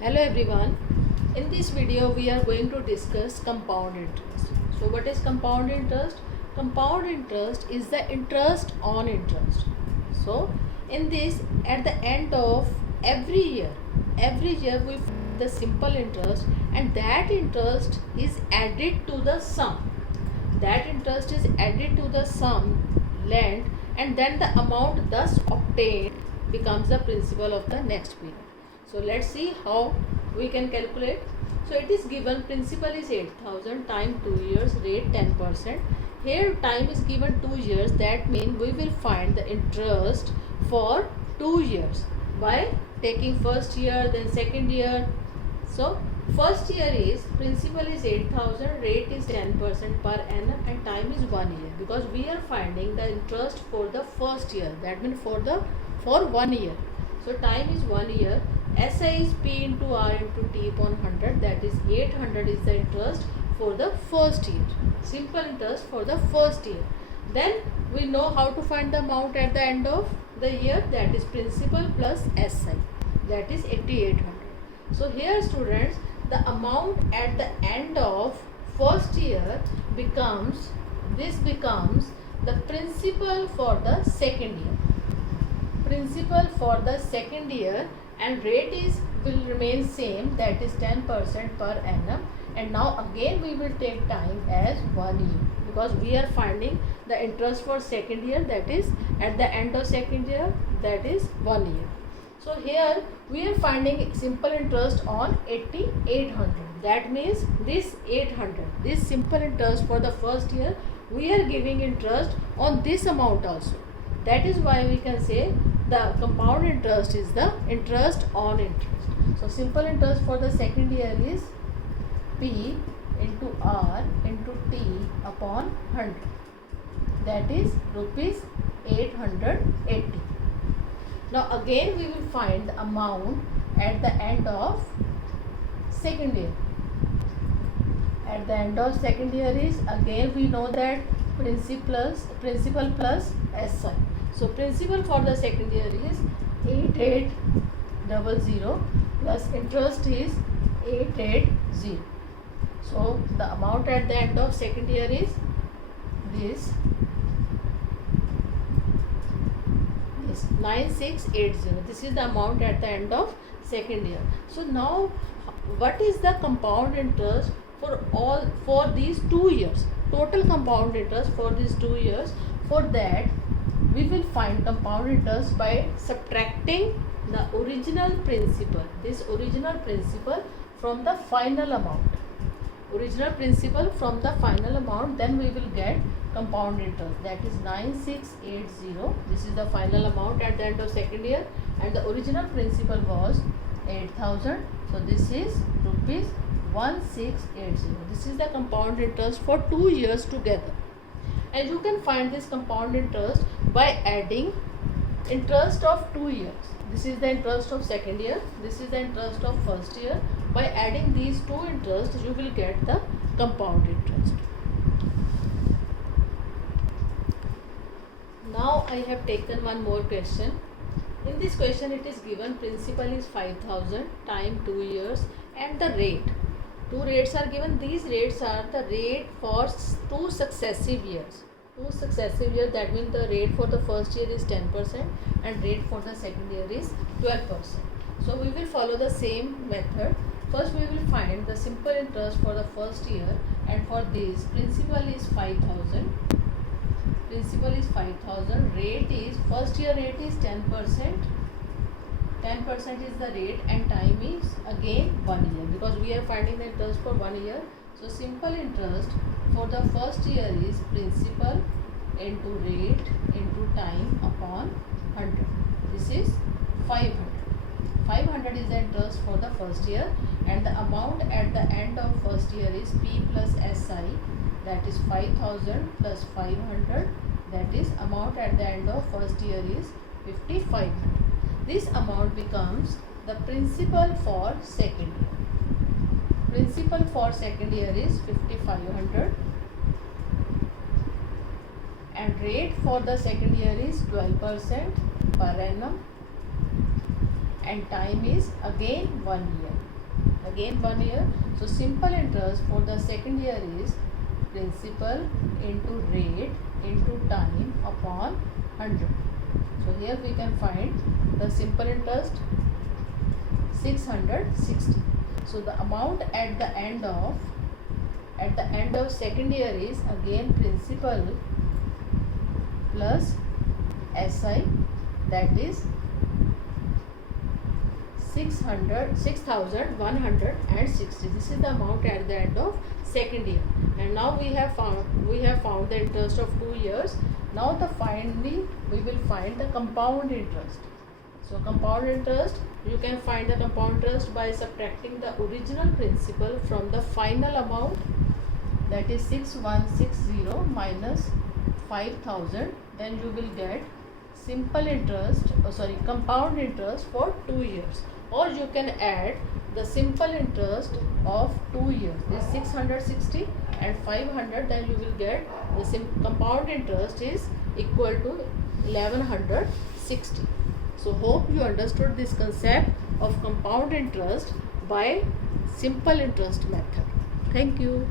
Hello everyone. In this video we are going to discuss compound interest. So what is compound interest? Compound interest is the interest on interest. So in this, at the end of every year we find the simple interest, and that interest is added to the sum. That interest is added to the sum lent, and then the amount thus obtained becomes the principal of the next period. So let's see how we can calculate. So it is given principal is 8,000 times 2 years, rate 10%. Here time is given 2 years, that means we will find the interest for 2 years by taking first year, then second year. So first year is principal is 8,000, rate is 10% per annum, and time is 1 year, because we are finding the interest for the first year, that means for 1 year. So time is 1 year. SI is P into R into T upon 100, that is 800 is the interest for the first year. Simple interest for the first year. Then we know how to find the amount at the end of the year, that is principal plus SI, that is 8800. So here students, the amount at the end of first year becomes the principal for the second year. Principal for the second year, and rate will remain same, that is 10% per annum. And now again we will take time as 1 year, because we are finding the interest for second year, that is at the end of second year, that is 1 year. So here we are finding simple interest on 8800. That means this 800, this simple interest for the first year, we are giving interest on this amount also. That is why we can say the compound interest is the interest on interest. So simple interest for the second year is P into R into T upon 100, that is rupees 880. Now again we will find the amount at the end of second year. At the end of second year is, again we know that principal plus SI. So principal for the second year is 8800 plus interest is 880. So the amount at the end of second year is this 9680. This is the amount at the end of second year. So now what is the compound interest for these 2 years? Total compound interest for these 2 years. For that we will find compound interest by subtracting the original principal, this original principal from the final amount. Original principal from the final amount, then we will get compound interest, that is 9680. This is the final amount at the end of second year, and the original principal was 8000. So this is rupees 1680. This is the compound interest for 2 years together. And you can find this compound interest by adding interest of 2 years. This is the interest of second year, this is the interest of first year. By adding these two interests, you will get the compound interest. Now I have taken one more question. In this question it is given principal is 5000 time 2 years, and the rate. Two rates are given. These rates are the rate for 2 successive years. 2 successive years, that means the rate for the first year is 10% and rate for the second year is 12%. So we will follow the same method. First we will find the simple interest for the first year, and for this principal is 5000. Principal is 5000. Rate is, first year rate is 10%. 10% is the rate, and time is again 1 year, because we are finding the interest for 1 year. So simple interest for the first year is principal into rate into time upon 100. This is 500. 500 is the interest for the first year, and the amount at the end of first year is P plus SI, that is 5000 plus 500, that is amount at the end of first year is 5500. This amount becomes the principal for second year. Principal for second year is 5500, and rate for the second year is 12% per annum, and time is again 1 year. again 1 year. So simple interest for the second year is principal into rate into time upon 100. So here we can find the simple interest 660. So the amount at the end of second year is again principal plus SI, that is 6160. This is the amount at the end of second year. And now we have found the interest of 2 years. Now finally we will find the compound interest. So compound interest, you can find the compound interest by subtracting the original principal from the final amount, that is 6160 minus 5000. Then you will get compound interest for 2 years. Or you can add the simple interest of 2 years is 660 and 500, then you will get the compound interest is equal to 1160. So hope you understood this concept of compound interest by simple interest method. Thank you.